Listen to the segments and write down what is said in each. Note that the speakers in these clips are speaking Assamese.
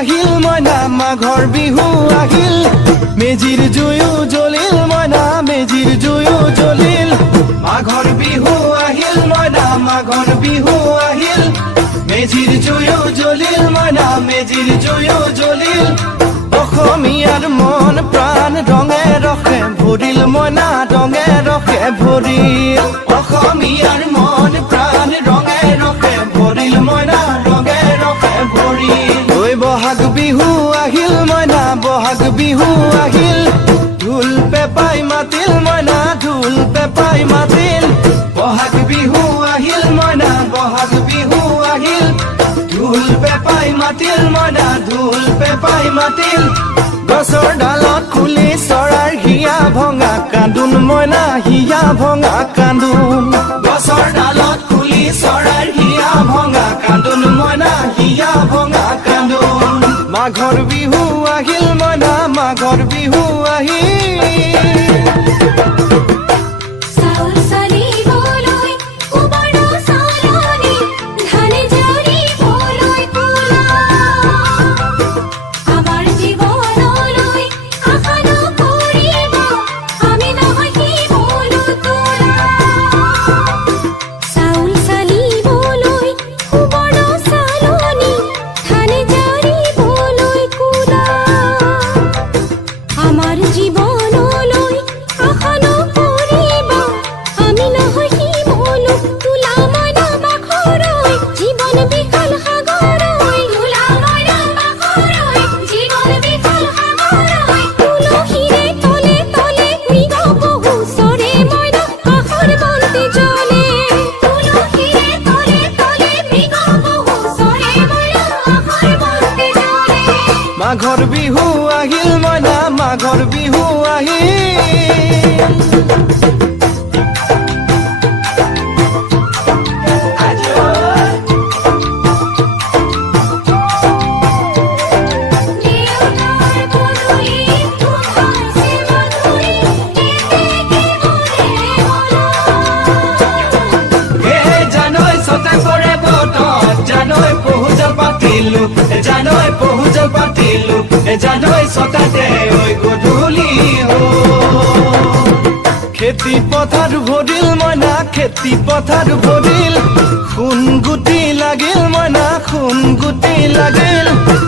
আহিল মইনা মাঘৰ বিহু আহিল মেজিৰ জুয়ো জ্বলিল মইনা মেজিৰ জুয়ো জ্বলিল মাঘৰ বিহু আহিল মইনা মাঘৰ বিহু আহিল মেজিৰ জুয়ো জ্বলিল মইনা মেজিৰ জুয়ো জ্বলিল অসমীয়াৰ মন প্ৰাণ ৰঙে ৰখে ভৰিল মইনা ৰঙে ৰখে ভৰিল অসমীয়াৰ মন প্ৰাণ ৰঙে ৰখে ভৰিল মইনা ৰঙে ৰখে ভৰিল ঐ বহাগ বিহু আহিল মইনা বহাগ বিহু আহিল ঢোল পেপাই মাতিল মইনা ঢোল পেপাই মাতিল বহাগ বিহু আহিল মইনা বহাগ বিহু আহিল ঢোল পেপাই মাতিল মইনা ঢোল পেপাই মাতিল গছৰ ডালত খুলি চৰাইৰ হিয়া ভঙা কান্দোন মইনা হিয়া ভঙা কান্দোন গছৰ ডালত খুলি চৰাইৰ হিয়া ভঙা কান্দোন মইনা হিয়া ভঙা কান্দোন মাঘৰ বিহু আহিল মইনা মাঘৰ বিহু আহিল মাঘৰ বিহু আহিল মইনা মাঘৰ বিহু আহিল জানৈ ছটাতে ঐ গধূলি খেতি পথাৰ ভৰিল মইনা খেতি পথাৰ ভৰিল সোণ গুটি লাগিল মইনা সোণ গুটি লাগিল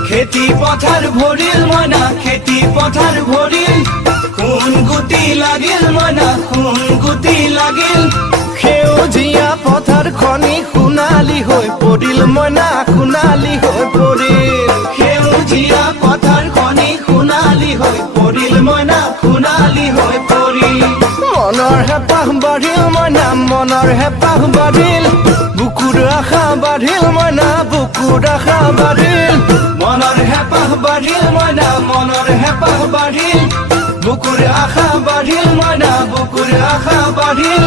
খেতি পথাৰ ভৰিল মইনা খেতি পথাৰ ভৰিল সোণ গুটি লাগিল মইনা সোণ গুটি লাগিল সেউজীয়া পথাৰ খনি সোণালী হৈ পৰিল মইনা সোণালী হৈ পৰিল সেউজীয়া পথাৰ খনি সোণালী হৈ পৰিল মইনা সোণালী হৈ পৰিল মনৰ হেঁপাহ বাঢ়িল মইনা মনৰ হেঁপাহ বাঢ়িল বুকুৰ আশা বাঢ়িল মইনা বুকুৰ আশা বাঢ়িল মনৰ হেঁপাহ বাঢ়িল মইনা মনৰ হেঁপাহ বাঢ়িল বুকুৰ আশা বাঢ়িল মইনা বুকুৰ আশা বাঢ়িল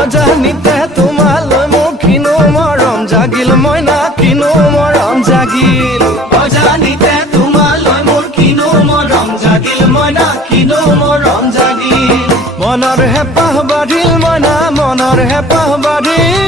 অজানিতে তোমালৈ মোৰ কিনো মৰম জাগিল মইনা কিনো মৰম জাগিল অজানিতে তোমালৈ মোৰ কিনো মৰম জাগিল মইনা কিনো মৰম জাগিল মনৰ হেঁপাহ বাঢ়িল মইনা মনৰ হেঁপাহ বাঢ়িল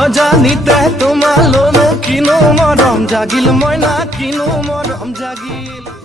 অজানিতে তোমালৈ মোৰ কিনো মৰম জাগিল মইনা কিনো মৰম জাগিল।